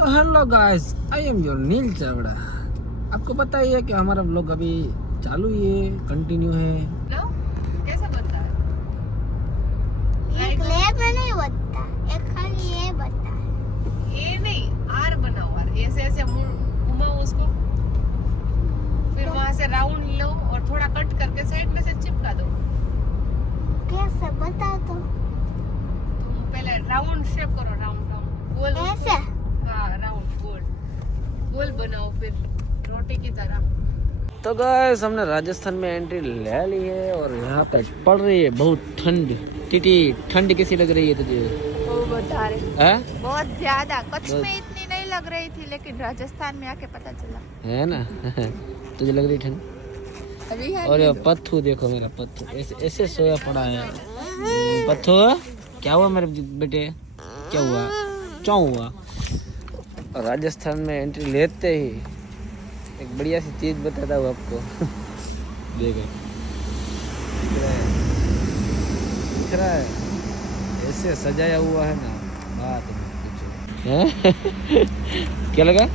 तो hello guys, I am your Neel Chavda. आपको पता ही है कि हमारा व्लॉग अभी चालू ही है, कंटिन्यू है। लो, कैसा बनता है? एक लेप में नहीं बनता, एक खाली ये बनता है। ये नहीं, आर बनाओ, आर ऐसे ऐसे घुमाओ उसको, फिर वहां से राउंड लो और थोड़ा कट करके साइड में से चिपका दो। कैसे बता तो? तुम पहले राउंड शेप करो, राउंड राउंड गोल ऐसे? हाँ, राउंड गोल गोल बनाओ, फिर रोटी की तरह। तो गाइस, हमने राजस्थान में एंट्री ले ली है और यहाँ पे पड़ रही है बहुत ठंड। टीटी, ठंड कैसी लग रही है तुझे? बहुत ज्यादा। कच्छ में इतनी नहीं लग रही थी, लेकिन राजस्थान में आके पता चला है ना। तुझे लग रही ठंड? अभी है। और ये पत्थू देखो, मेरा पत्थू ऐसे ऐसे सोया पड़ा है। पत्थू, क्या हुआ मेरे बेटे? क्या हुआ? क्यों हुआ? राजस्थान में एंट्री लेते ही एक बढ़िया सी चीज बताता हूँ आपको। देखो, दिख रहा है? ऐसे सजाया हुआ है ना, बात मत पूछो। क्या लगा?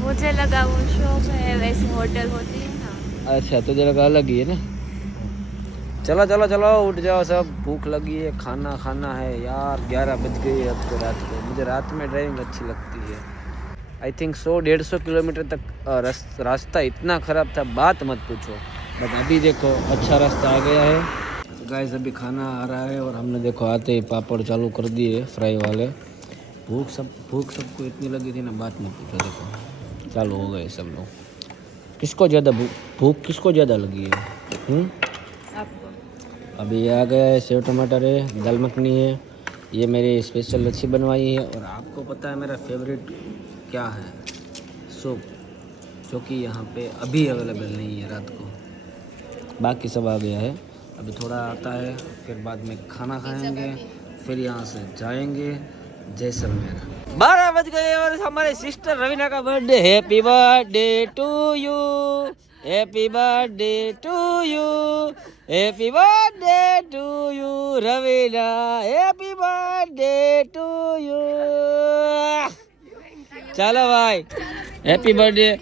मुझे लगा वो शॉप है, वैसे होटल होती है ना। अच्छा, तुझे लगा अलग ही है ना। चलो चलो चलो, उठ जाओ सब, भूख लगी है, खाना खाना है यार। 11 बज गई है अब तो रात को। मुझे रात में ड्राइविंग अच्छी लगती है। आई थिंक 100-150 किलोमीटर तक रास्ता इतना ख़राब था, बात मत पूछो। बट अभी देखो अच्छा रास्ता आ गया है। तो गाइस, अभी खाना आ रहा है और हमने देखो आते ही पापड़ चालू कर दिए फ्राई वाले। भूख सबको इतनी लगी थी ना, बात मत पूछो। देखो चालू हो गए सब लोग। किसको ज़्यादा भूख किसको ज़्यादा लगी है? आपको अभी ये आ गया है, सेव टमाटर है, दाल मखनी है, ये मेरी स्पेशल लच्छी बनवाई है। और आपको पता है मेरा फेवरेट क्या है? सूप, जो कि यहाँ पे अभी अवेलेबल नहीं है रात को। बाकी सब आ गया है, अभी थोड़ा आता है, फिर बाद में खाना खाएंगे, फिर यहाँ से जाएंगे जैसलमेर। 12 बज गए और हमारे सिस्टर रवीना का birthday. Happy birthday to you, happy birthday to you, happy birthday to you Raveena, happy birthday to you. चलो भाई, हैप्पी बर्थडे।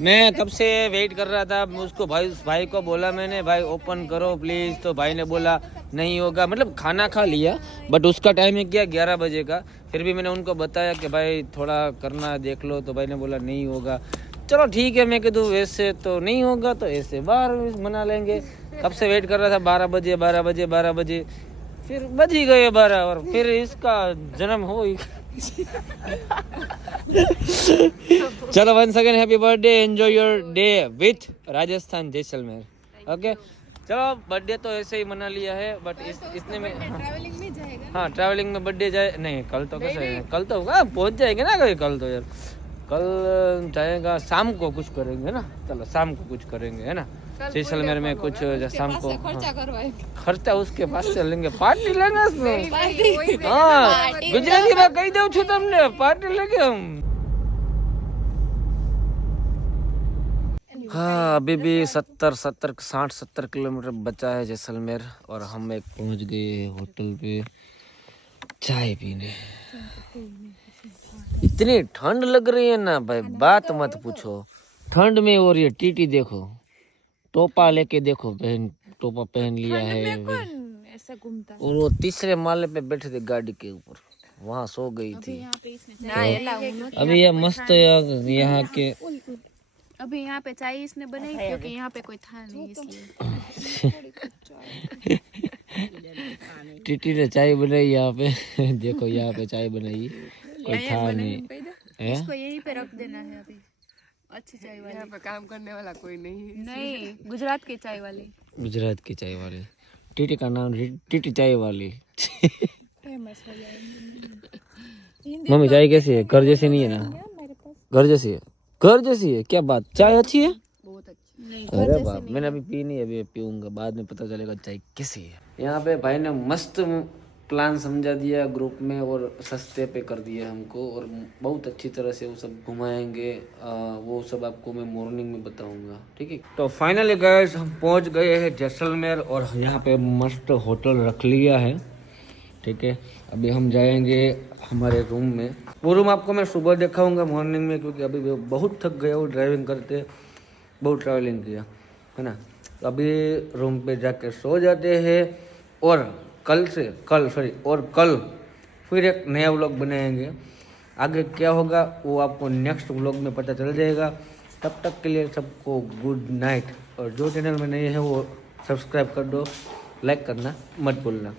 मैं कब से वेट कर रहा था, उसको भाई को बोला मैंने, भाई ओपन करो प्लीज़। तो भाई ने बोला नहीं होगा, मतलब खाना खा लिया बट उसका टाइम है क्या 11 बजे का। फिर भी मैंने उनको बताया कि भाई थोड़ा करना देख लो, तो भाई ने बोला नहीं होगा। चलो ठीक है, मैं कह दूँ वैसे तो नहीं होगा तो ऐसे बाहर मना लेंगे। कब से वेट कर रहा था, 12 बजे, फिर बज ही गए 12 और फिर इसका जन्म हो ही। चलो, once again happy birthday, enjoy your day with Rajasthan Jaisalmer. Okay, चलो बर्थडे तो ऐसे ही मना लिया है बट इसने में ट्रैवलिंग में जाएगा। हाँ, ट्रैवलिंग में बर्थडे जाए नहीं, कल तो कैसे है, कल तो होगा, पहुंच जाएंगे ना कभी। कल तो यार, कल जाएगा, शाम को कुछ करेंगे ना। चलो शाम को कुछ करेंगे, है ना, जैसलमेर में कुछ शाम को। खर्चा करवाएंगे। खर्चा उसके पास से लेंगे, पार्टी लेंगे। हाँ, गुजराती में कही दઉં છું તમને, पार्टी लेंगे हम। हाँ, अभी भी 60 किलोमीटर बचा है जैसलमेर और हम एक पहुंच गए होटल पे चाय पीने। इतनी ठंड लग रही है ना भाई, बात मत पूछो। ठंड में और ये टीटी देखो, टोपा लेके देखो, टोपा पहन लिया है ऐसा घूमता और वो तीसरे माले पे बैठे थे गाड़ी के ऊपर, वहाँ सो गई थी। अभी ये मस्त यहाँ के अभी यहाँ पे चाय इसने बनाई क्योंकि यहाँ पे कोई था नहीं, इसलिए। टीटी ने चाय बनाई यहाँ पे। देखो यहाँ पे चाय बनाई, कोई था नहीं। इसको यहीं पे रख देना है अभी। अच्छी चाय वाली, यहाँ पे काम करने वाला कोई नहीं, गुजरात की चाय वाली। गुजरात की चाय वाली, टीटी का नाम टीटी चाय वाली। मम्मी चाय कैसी है? घर जैसी नहीं है ना? घर जैसी है, घर जैसी है। क्या बात, चाय अच्छी है? बहुत अच्छी। अरे बाप, मैंने अभी पी नहीं, अभी पीऊंगा, बाद में पता चलेगा चाय कैसी है। यहाँ पे भाई ने मस्त प्लान समझा दिया ग्रुप में और सस्ते पे कर दिया हमको और बहुत अच्छी तरह से वो सब घुमाएंगे। वो सब आपको मैं मॉर्निंग में बताऊंगा, ठीक है। तो फाइनली गाइस, हम पहुंच गए हैं जैसलमेर और यहाँ पे मस्त होटल रख लिया है। ठीक है, अभी हम जाएंगे हमारे रूम में। वो रूम आपको मैं सुबह दिखाऊंगा मॉर्निंग में, क्योंकि अभी बहुत थक गया हूँ ड्राइविंग करते, बहुत ट्रैवलिंग किया है ना। तो अभी रूम पे जाके सो जाते हैं और कल फिर एक नया व्लॉग बनाएंगे। आगे क्या होगा वो आपको नेक्स्ट व्लॉग में पता चल जाएगा। तब तक के लिए सबको गुड नाइट, और जो चैनल में नए हैं वो सब्सक्राइब कर दो, लाइक करना मत भूलना।